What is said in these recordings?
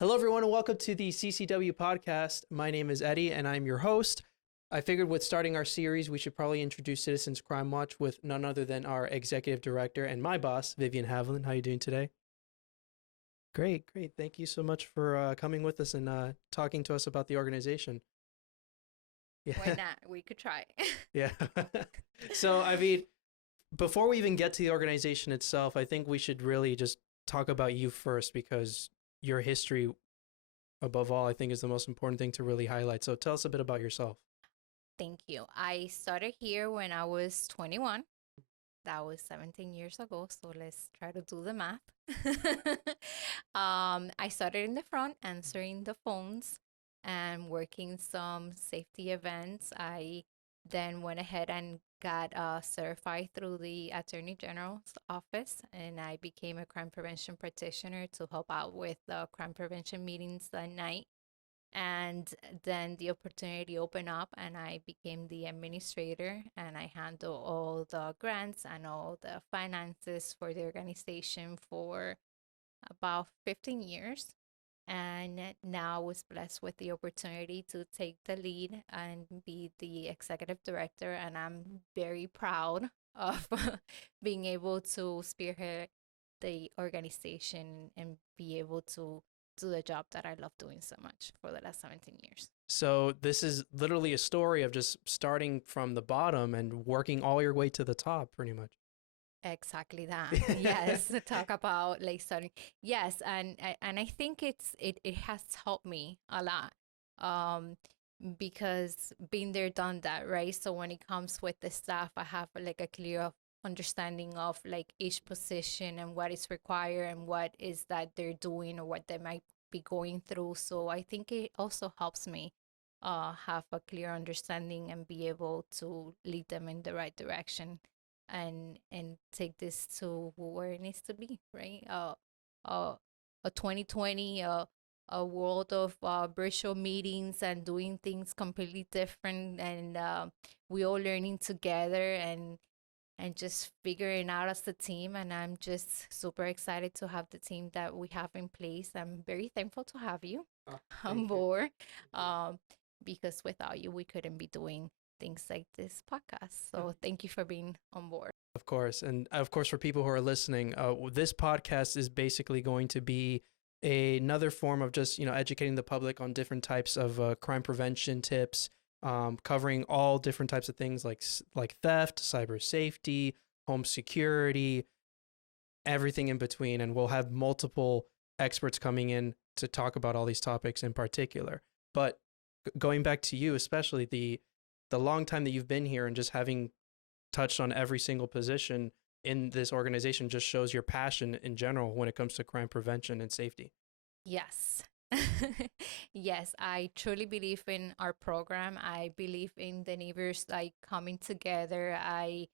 Hello, everyone, and welcome to the CCW Podcast. My name is Eddie, and I'm your host. I figured with starting our series, we should probably introduce Citizens Crime Watch with none other than our executive director and my boss, Vivian Havlin. How are you doing today? Great. Thank you so much for coming with us and talking to us about the organization. Yeah. Why not? We could try. Yeah. So, before we even get to the organization itself, I think we should really just talk about you first, because your history, above all, I think is the most important thing to really highlight. So tell us a bit about yourself. Thank you. I started here when I was 21. That was 17 years ago. So let's try to do the math. I started in the front, answering the phones and working some safety events. I then went ahead and got certified through the Attorney General's office, and I became a crime prevention practitioner to help out with the crime prevention meetings at night. And then the opportunity opened up, and I became the administrator, and I handle all the grants and all the finances for the organization for about 15 years. And now I was blessed with the opportunity to take the lead and be the executive director. And I'm very proud of being able to spearhead the organization and be able to do the job that I love doing so much for the last 17 years. So this is literally a story of just starting from the bottom and working all your way to the top, pretty much. Exactly that. Yes, talk about like starting. Yes, and I think it has helped me a lot, because been there, done that, right? So when it comes with the staff, I have like a clear understanding of like each position and what is required and what is that they're doing or what they might be going through. So I think it also helps me have a clear understanding and be able to lead them in the right direction and take this to where it needs to be, right? A 2020, a world of virtual meetings and doing things completely different, and we all learning together and just figuring out as a team. And I'm just super excited to have the team that we have in place. I'm very thankful to have you on board, because without you, we couldn't be doing things like this podcast. So thank you for being on board. Of course. And of course, for people who are listening, this podcast is basically going to be another form of just, educating the public on different types of crime prevention tips, covering all different types of things like theft, cyber safety, home security, everything in between. And we'll have multiple experts coming in to talk about all these topics in particular. But going back to you, especially the long time that you've been here and just having touched on every single position in this organization just shows your passion in general when it comes to crime prevention and safety. Yes. Yes, I truly believe in our program. I believe in the neighbors like coming together. I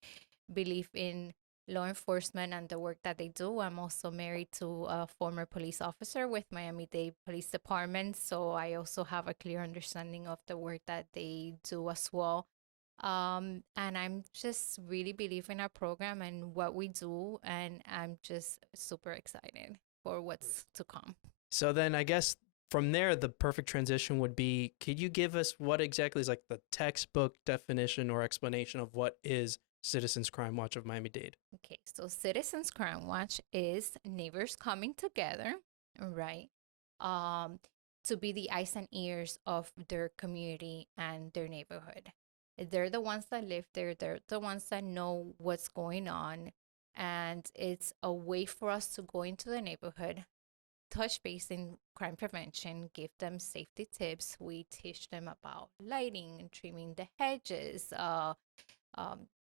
believe in law enforcement and the work that they do. I'm also married to a former police officer with Miami-Dade Police Department, so I also have a clear understanding of the work that they do as well. And I'm just really believe in our program and what we do, and I'm just super excited for what's to come. So then I guess from there, the perfect transition would be, could you give us what exactly is like the textbook definition or explanation of what is Citizens Crime Watch of Miami-Dade? Okay, so Citizens Crime Watch is neighbors coming together, right? To be the eyes and ears of their community and their neighborhood. They're the ones that live there. They're the ones that know what's going on. And it's a way for us to go into the neighborhood, touch base in crime prevention, give them safety tips. We teach them about lighting and trimming the hedges,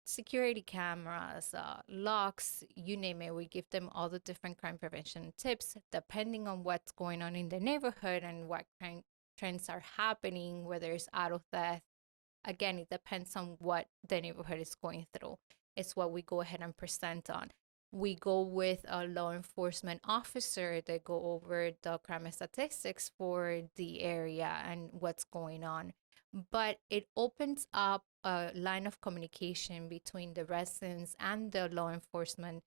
security cameras, locks, you name it. We give them all the different crime prevention tips depending on what's going on in the neighborhood and what kind trends are happening, whether it's auto theft. Again, it depends on what the neighborhood is going through. It's what we go ahead and present on. We go with a law enforcement officer that go over the crime statistics for the area and what's going on. But it opens up a line of communication between the residents and the law enforcement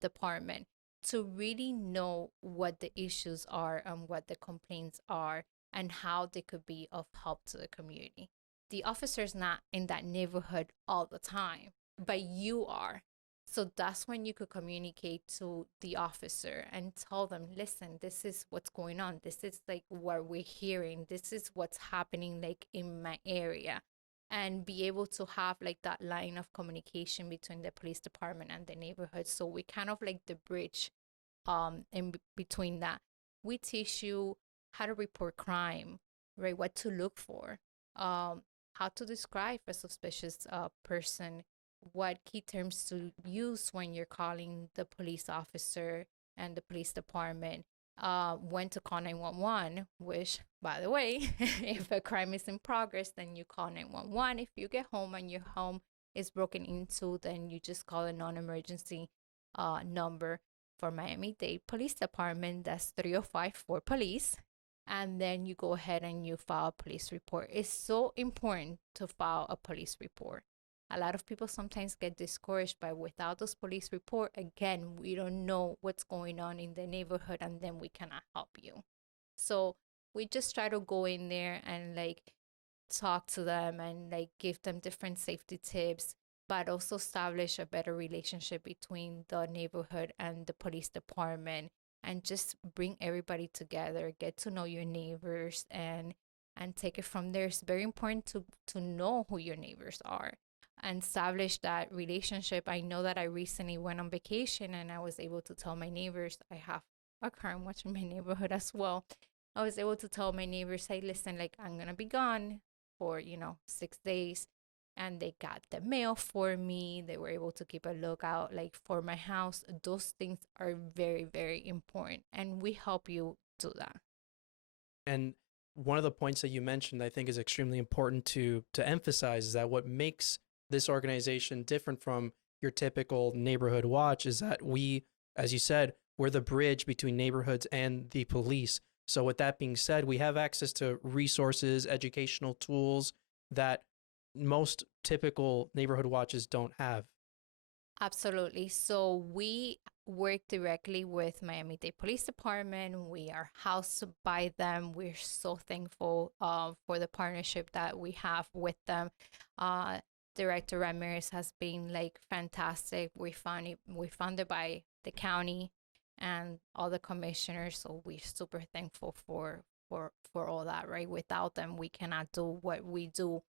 department. to really know what the issues are and what the complaints are and how they could be of help to the community. The officer's not in that neighborhood all the time, but you are. So that's when you could communicate to the officer and tell them, listen, this is what's going on. This is like what we're hearing. This is what's happening like in my area. And be able to have like that line of communication between the police department and the neighborhood. So we kind of like the bridge in between that. We teach you how to report crime, right? What to look for, how to describe a suspicious person, what key terms to use when you're calling the police officer and the police department, when to call 911, which, by the way, if a crime is in progress, then you call 911. If you get home and your home is broken into, then you just call a non-emergency number for Miami-Dade Police Department. That's 3054 police. And then you go ahead and you file a police report. It's so important to file a police report. A lot of people sometimes get discouraged, but without those police report, again, we don't know what's going on in the neighborhood, and then we cannot help you. So we just try to go in there and like talk to them and like give them different safety tips, but also establish a better relationship between the neighborhood and the police department, and just bring everybody together, get to know your neighbors, and take it from there. It's very important to know who your neighbors are and establish that relationship. I know that I recently went on vacation and I was able to tell my neighbors, I have a crime watch in my neighborhood as well. I was able to tell my neighbors, hey, listen, like I'm going to be gone for, 6 days. And they got the mail for me. They were able to keep a lookout like for my house. Those things are very, very important. And we help you do that. And one of the points that you mentioned, I think, is extremely important to emphasize, is that what makes this organization different from your typical neighborhood watch is that we, as you said, we're the bridge between neighborhoods and the police. So with that being said, we have access to resources, educational tools that most typical neighborhood watches don't have. Absolutely. So we work directly with Miami-Dade Police Department. We are housed by them. We're so thankful for the partnership that we have with them. Director Ramirez has been like fantastic. We funded by the county and all the commissioners. So we're super thankful for all that, right? Without them, we cannot do what we do.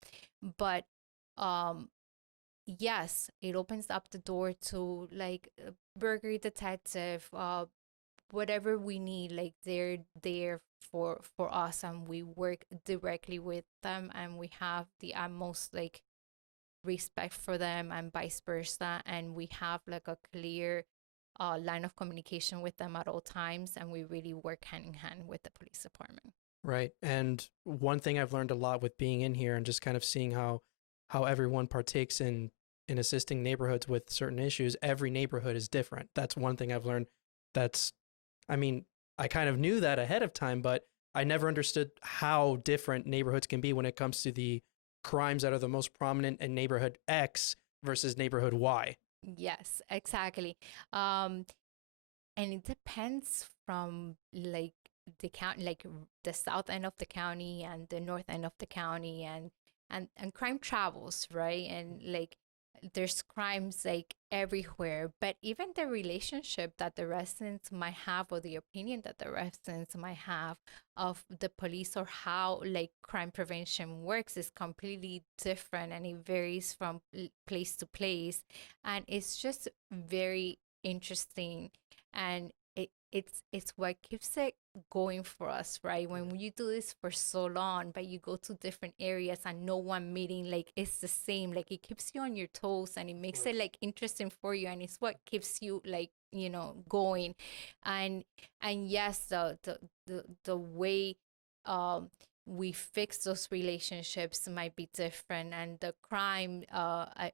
But yes, it opens up the door to like burglary detective, whatever we need, like they're there for us, and we work directly with them, and we have the utmost like respect for them and vice versa, and we have like a clear line of communication with them at all times, and we really work hand in hand with the police department. Right. And one thing I've learned a lot with being in here and just kind of seeing how everyone partakes in assisting neighborhoods with certain issues, every neighborhood is different. That's one thing I've learned. I mean, I kind of knew that ahead of time, but I never understood how different neighborhoods can be when it comes to the crimes that are the most prominent in neighborhood X versus neighborhood Y. Yes, exactly. And it depends from like the county, like the south end of the county and the north end of the county, and crime travels, right? And like there's crimes like everywhere, but even the relationship that the residents might have, or the opinion that the residents might have of the police, or how like crime prevention works, is completely different, and it varies from place to place, and it's just very interesting. And it's what keeps it going for us, right? When you do this for so long, but you go to different areas and no one meeting like it's the same, like it keeps you on your toes, and it makes it like interesting for you, and it's what keeps you like going. And yes, the way we fix those relationships might be different, and the crime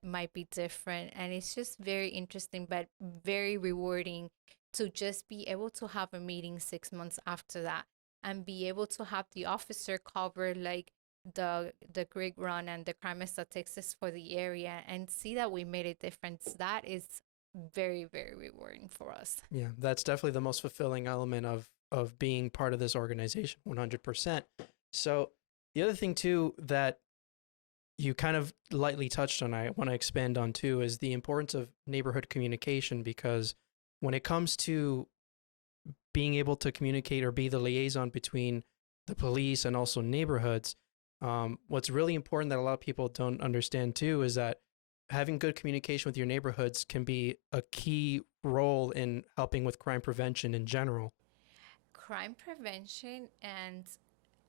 might be different, and it's just very interesting but very rewarding to just be able to have a meeting 6 months after that, and be able to have the officer cover like the grid run and the crime statistics for the area, and see that we made a difference. That is very, very rewarding for us. Yeah, that's definitely the most fulfilling element of being part of this organization, 100%. So the other thing too that you kind of lightly touched on, I want to expand on too, is the importance of neighborhood communication, because when it comes to being able to communicate or be the liaison between the police and also neighborhoods, what's really important that a lot of people don't understand too is that having good communication with your neighborhoods can be a key role in helping with crime prevention in general. Crime prevention and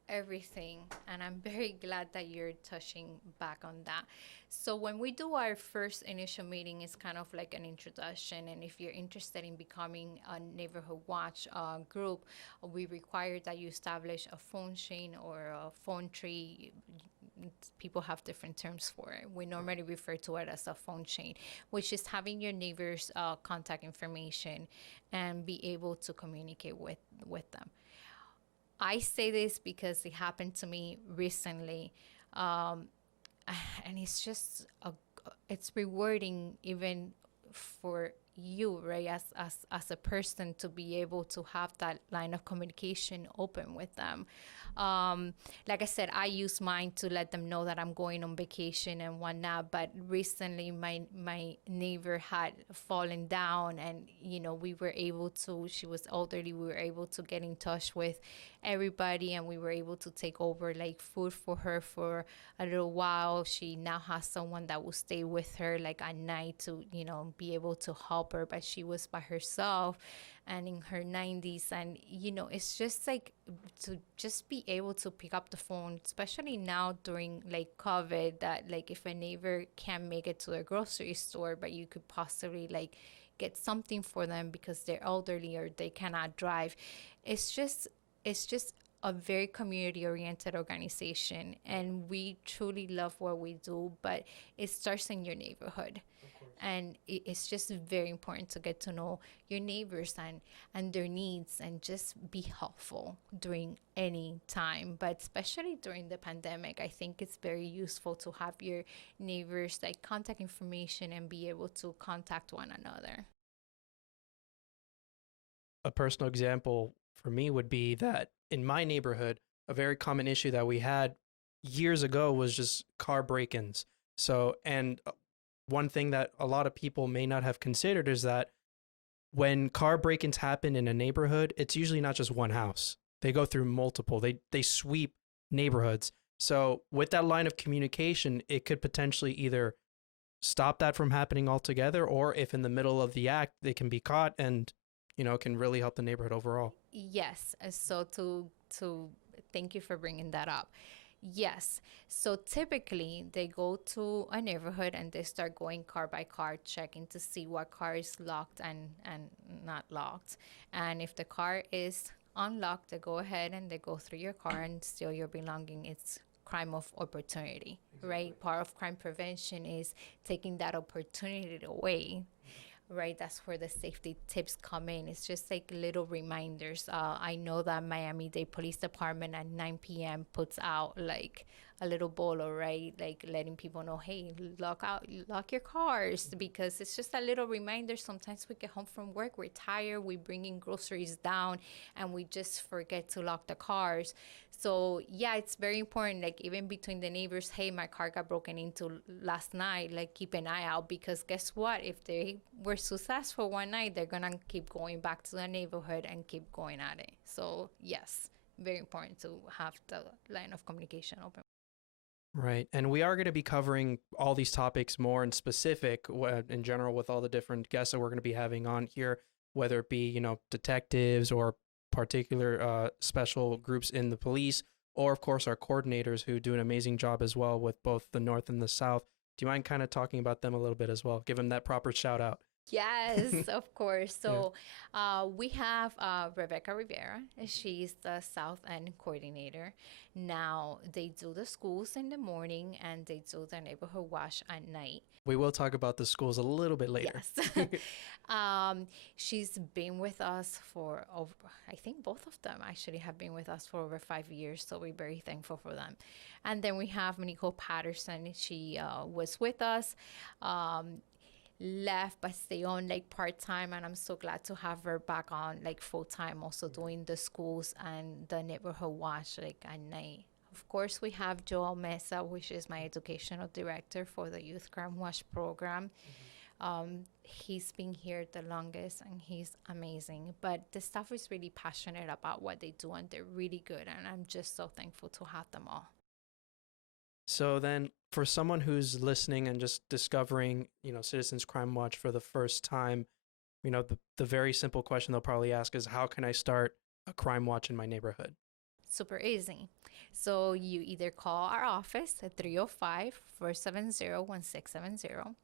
everything, and I'm very glad that you're touching back on that. So when we do our first initial meeting, it's kind of like an introduction, and if you're interested in becoming a neighborhood watch group, we require that you establish a phone chain or a phone tree. People have different terms for it. We normally refer to it as a phone chain, which is having your neighbors contact information and be able to communicate with them. I say this because it happened to me recently, um, and it's just it's rewarding even for you, right, as a person, to be able to have that line of communication open with them. um, like I said, I use mine to let them know that I'm going on vacation and whatnot. But recently, my neighbor had fallen down, and we were able to. She was elderly. We were able to get in touch with everybody, and we were able to take over like food for her for a little while. She now has someone that will stay with her like at night to be able to help her, but she was by herself and in her 90s. And it's just like to just be able to pick up the phone, especially now during like COVID, that like if a neighbor can't make it to the grocery store, but you could possibly like get something for them because they're elderly or they cannot drive. It's just a very community oriented organization, and we truly love what we do, but it starts in your neighborhood. And it's just very important to get to know your neighbors and their needs, and just be helpful during any time, but especially during the pandemic. I think it's very useful to have your neighbors like contact information and be able to contact one another. A personal example for me would be that in my neighborhood, a very common issue that we had years ago was just car break-ins. So, and one thing that a lot of people may not have considered is that when car break-ins happen in a neighborhood, it's usually not just one house. They go through multiple. They sweep neighborhoods. So, with that line of communication, it could potentially either stop that from happening altogether, or if in the middle of the act they can be caught and can really help the neighborhood overall. Yes. So to thank you for bringing that up. Yes. So typically they go to a neighborhood and they start going car by car, checking to see what car is locked and not locked. And if the car is unlocked, they go ahead and they go through your car and steal your belonging. It's crime of opportunity, right? Part of crime prevention is taking that opportunity away, right? That's where the safety tips come in. It's just like little reminders. I know that Miami-Dade Police Department at 9 p.m. puts out like a little bolo, right? Like letting people know, hey, lock your cars, because it's just a little reminder. Sometimes we get home from work, we're tired, we bring in groceries down, and we just forget to lock the cars. So yeah, it's very important. Like even between the neighbors, hey, my car got broken into last night. Like keep an eye out, because guess what? If they were successful one night, they're gonna keep going back to the neighborhood and keep going at it. So yes, very important to have the line of communication open. Right. And we are going to be covering all these topics more in specific in general with all the different guests that we're going to be having on here, whether it be, detectives or particular special groups in the police, or of course our coordinators who do an amazing job as well with both the North and the South. Do you mind kind of talking about them a little bit as well? Give them that proper shout out. Yes, of course. So we have Rebecca Rivera. She's the South End coordinator. Now they do the schools in the morning and they do the neighborhood watch at night. We will talk about the schools a little bit later. Yes. She's been with us for over, I think both of them actually have been with us for over 5 years. So we're very thankful for them. And then we have Nicole Patterson. She was with us. left but stay on like part-time, and I'm so glad to have her back on like full-time, also doing the schools and the neighborhood watch like at night. Of course, we have Joel Mesa, which is my educational director for the Youth Crime Watch program. He's been here the longest and he's amazing. But the staff is really passionate about what they do and they're really good. And I'm just so thankful to have them all. So then for someone who's listening and just discovering, Citizens Crime Watch for the first time, the very simple question they'll probably ask is, how can I start a crime watch in my neighborhood? Super easy. So you either call our office at 305-470-1670.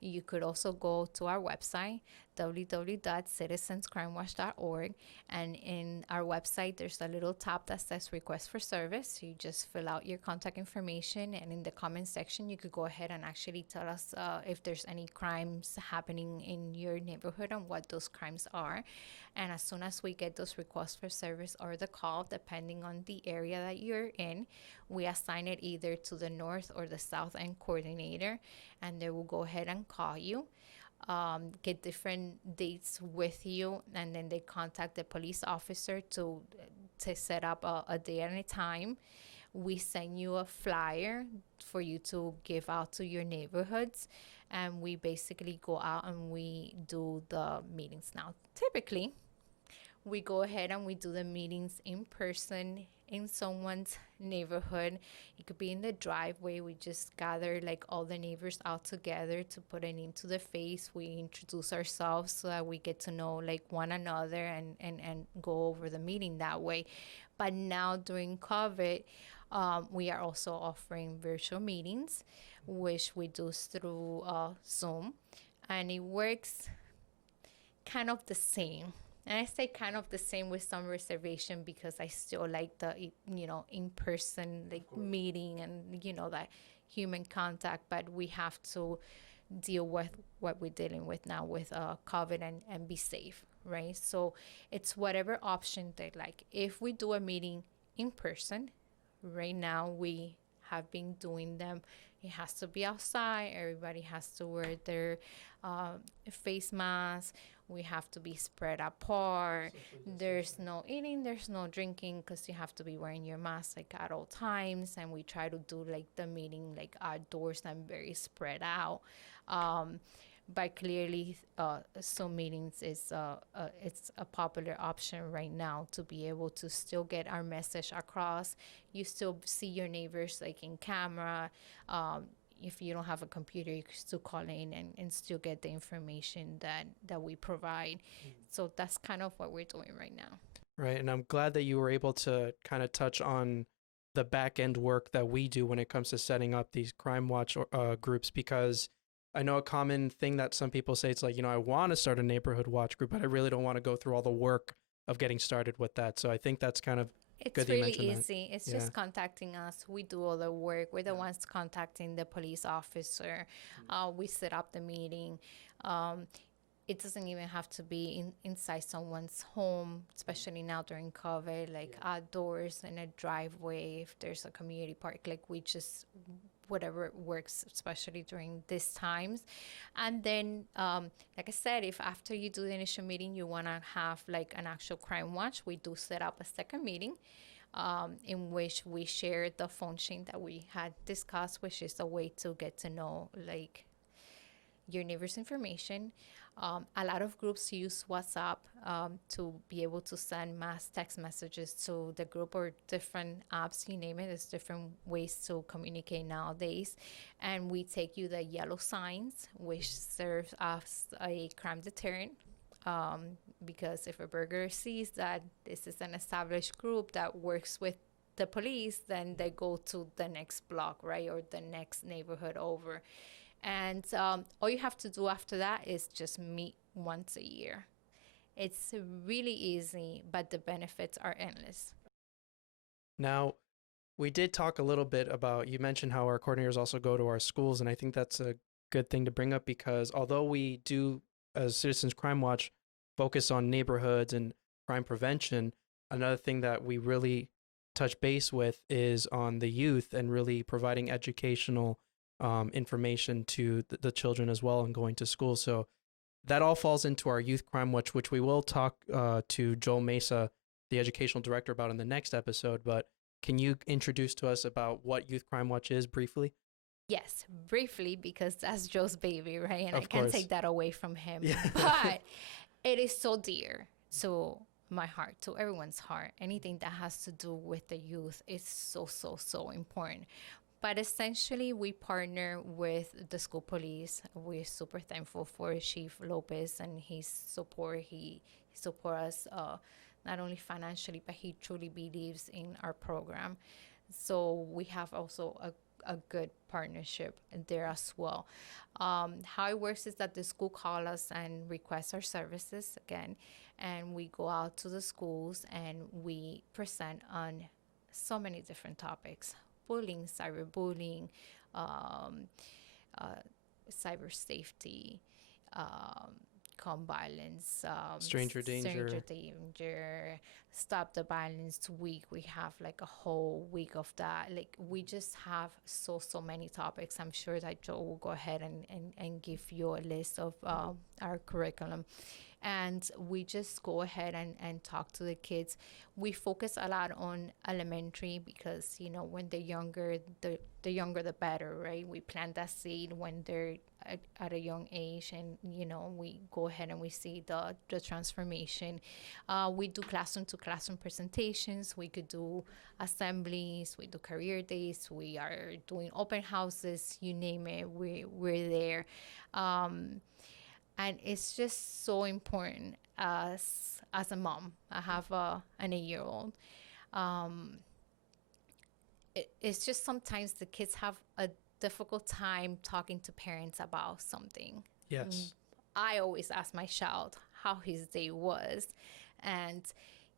You could also go to our website, www.citizenscrimewatch.org. And in our website, there's a little tab that says request for service. You just fill out your contact information. And in the comment section, you could go ahead and actually tell us if there's any crimes happening in your neighborhood and what those crimes are. And as soon as we get those requests for service or the call, depending on the area that you're in, we assign it either to the north or the south end coordinator, and they will go ahead and call you, get different dates with you, and then they contact the police officer to set up a day and a time. We send you a flyer for you to give out to your neighborhoods, and we basically go out and we do the meetings. Now, typically, we go ahead and we do the meetings in person in someone's neighborhood. It could be in the driveway. We just gather like all the neighbors out together to put it into the face. We introduce ourselves so that we get to know like one another and go over the meeting that way. But now during COVID, we are also offering virtual meetings, which we do through Zoom, and it works kind of the same. And I say kind of the same with some reservation because I still like the, in-person like meeting and, that human contact. But we have to deal with what we're dealing with now with COVID and be safe, right? So it's whatever option they like. If we do a meeting in person, right now we have been doing them. It has to be outside. Everybody has to wear their face mask. We have to be spread apart. There's no eating, there's no drinking because you have to be wearing your mask like at all times. And we try to do like the meeting like outdoors and very spread out. But clearly, Zoom meetings is it's a popular option right now to be able to still get our message across. You still see your neighbors like in camera. If you don't have a computer, you can still call in and still get the information that we provide. So that's kind of what we're doing right now. Right. And I'm glad that you were able to kind of touch on the back end work that we do when it comes to setting up these crime watch groups, because I know a common thing that some people say, it's like, I want to start a neighborhood watch group, but I really don't want to go through all the work of getting started with that. So I think that's kind of It's really easy. It's just contacting us. We do all the work. We're the ones contacting the police officer. We set up the meeting. It doesn't even have to be inside someone's home, especially now during COVID, like outdoors in a driveway. If there's a community park, like we just, whatever works, especially during these times. And then, like I said, if after you do the initial meeting, you want to have like an actual crime watch, we do set up a second meeting in which we share the phone chain that we had discussed, which is a way to get to know like your neighbor's information. A lot of groups use WhatsApp to be able to send mass text messages to the group or different apps, you name it. There's different ways to communicate nowadays. And we take you the yellow signs, which serves as a crime deterrent. Because if a burglar sees that this is an established group that works with the police, then they go to the next block, right, or the next neighborhood over. And all you have to do after that is just meet once a year. It's really easy, but the benefits are endless. Now, we did talk a little bit about, you mentioned how our coordinators also go to our schools, and I think that's a good thing to bring up because although we do, as Citizens Crime Watch, focus on neighborhoods and crime prevention, another thing that we really touch base with is on the youth and really providing educational information to the children as well and going to school. So that all falls into our Youth Crime Watch, which we will talk to Joel Mesa, the educational director, about in the next episode. But can you introduce to us about what Youth Crime Watch is briefly? Yes, briefly, because that's Joe's baby, right? And Of I can't course. take that away from him. Yeah. But it is so dear to my heart, to everyone's heart. Anything that has to do with the youth is so, so, so important. But essentially, we partner with the school police. We're super thankful for Chief Lopez and his support. He supports us not only financially, but he truly believes in our program. So we have also a good partnership there as well. How it works is that the school calls us and requests our services again, and we go out to the schools and we present on so many different topics: bullying, cyberbullying, um, uh, cyber safety, gun violence, Stranger danger. Stop the Violence Week. We have like a whole week of that. Like we just have so many topics. I'm sure that Joe will go ahead and give you a list of our curriculum. And we just go ahead and talk to the kids. We focus a lot on elementary because, you know, when they're younger, the younger the better, right? We plant that seed when they're at a young age, and, you know, we go ahead and we see the transformation. We do classroom to classroom presentations. We could do assemblies. We do career days. We are doing open houses, you name it. We're there. And it's just so important as a mom. I have an 8-year-old. It's just sometimes the kids have a difficult time talking to parents about something. Yes. I always ask my child how his day was, and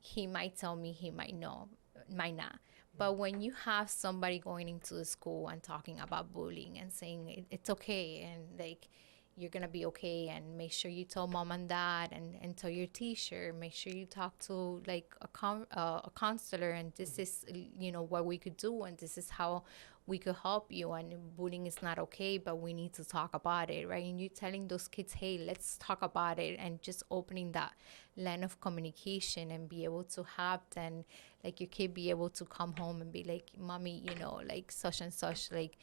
he might tell me, he might know, might not. But when you have somebody going into the school and talking about bullying and saying it's okay, and like, you're gonna be okay, and make sure you tell mom and dad, and tell your teacher, make sure you talk to like a counselor, and this is, you know, what we could do, and this is how we could help you, and bullying is not okay, but we need to talk about it, right? And you're telling those kids, hey, let's talk about it, and just opening that line of communication and be able to have then, like, your kid be able to come home and be like, mommy, you know, like such and such, like,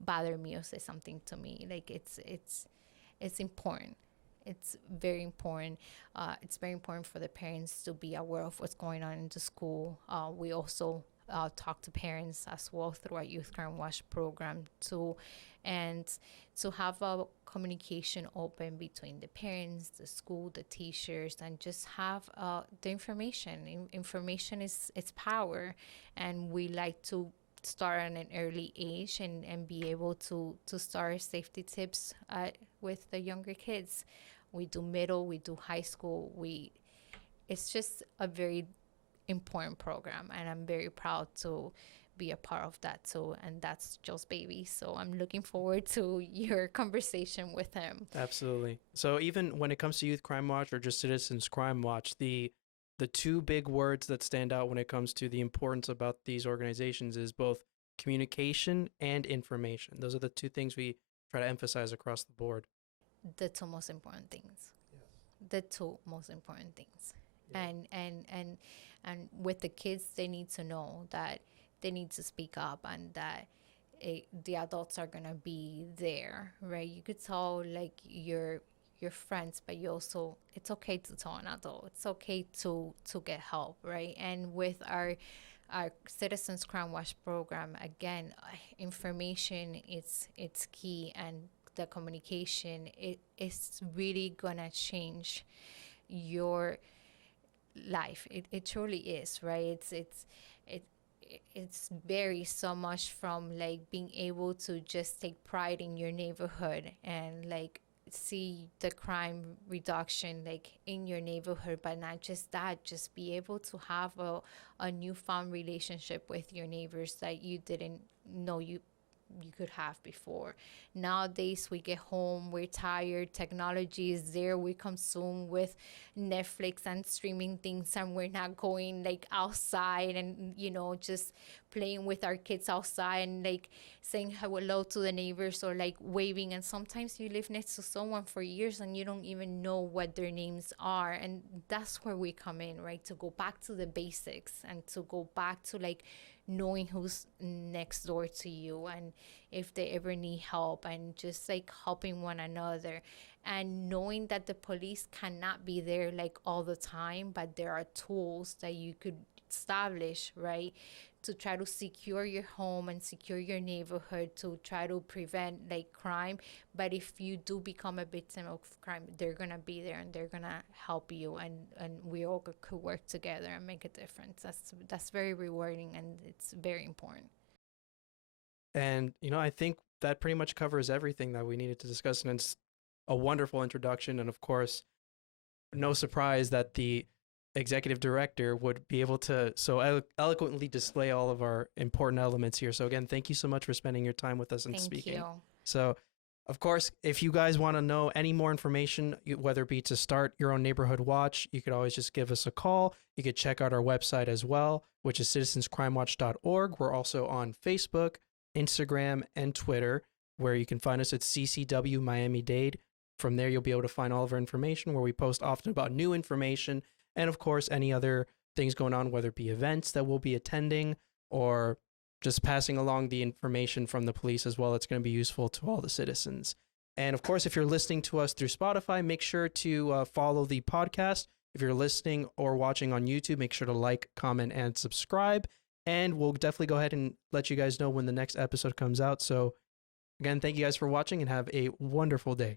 bother me or say something to me. Like, it's important. It's very important. It's very important for the parents to be aware of what's going on in the school. We also talk to parents as well through our Youth Crime Watch program too, and to have a communication open between the parents, the school, the teachers, and just have the information. Information is it's power, and we like to start at an early age and be able to start safety tips with the younger kids. We do middle, we do high school. It's just a very important program, and I'm very proud to be a part of that too. And that's Joe's baby, so I'm looking forward to your conversation with him. Absolutely. So even when it comes to Youth Crime Watch or just Citizens Crime Watch, the two big words that stand out when it comes to the importance about these organizations is both communication and information. Those are the two things we try to emphasize across the board. The two most important things. Yes. The two most important things. Yeah. And with the kids, they need to know that they need to speak up, and that the adults are gonna be there, right? You could tell like your friends, but you also, it's okay to tell an adult. It's okay to get help, right? And with our Citizens Crime Watch program, again, information it's key, and the communication it's really gonna change your life. It truly is, right? It's varies so much from like being able to just take pride in your neighborhood and like see the crime reduction like in your neighborhood, but not just that, just be able to have a newfound relationship with your neighbors that you didn't know you you could have before. Nowadays, we get home, we're tired, technology is there, we consume with Netflix and streaming things, and we're not going like outside and, just playing with our kids outside and like saying hello to the neighbors or like waving. And sometimes you live next to someone for years and you don't even know what their names are. And that's where we come in, right? To go back to the basics and to go back to like knowing who's next door to you and if they ever need help, and just like helping one another, and knowing that the police cannot be there like all the time, but there are tools that you could establish, right, to try to secure your home and secure your neighborhood, to try to prevent like crime. But if you do become a victim of crime, they're gonna be there and they're gonna help you, and we all could work together and make a difference. That's very rewarding, and it's very important. And, I think that pretty much covers everything that we needed to discuss. And it's a wonderful introduction. And of course, no surprise that the executive director would be able to so eloquently display all of our important elements here. So again, thank you so much for spending your time with us and speaking. Thank you. So, of course, if you guys want to know any more information, whether it be to start your own neighborhood watch, you could always just give us a call. You could check out our website as well, which is citizenscrimewatch.org. We're also on Facebook, Instagram, and Twitter, where you can find us at CCW Miami-Dade. From there, you'll be able to find all of our information, where we post often about new information and, of course, any other things going on, whether it be events that we'll be attending or just passing along the information from the police as well. It's going to be useful to all the citizens. And, of course, if you're listening to us through Spotify, make sure to follow the podcast. If you're listening or watching on YouTube, make sure to like, comment, and subscribe. And we'll definitely go ahead and let you guys know when the next episode comes out. So, again, thank you guys for watching and have a wonderful day.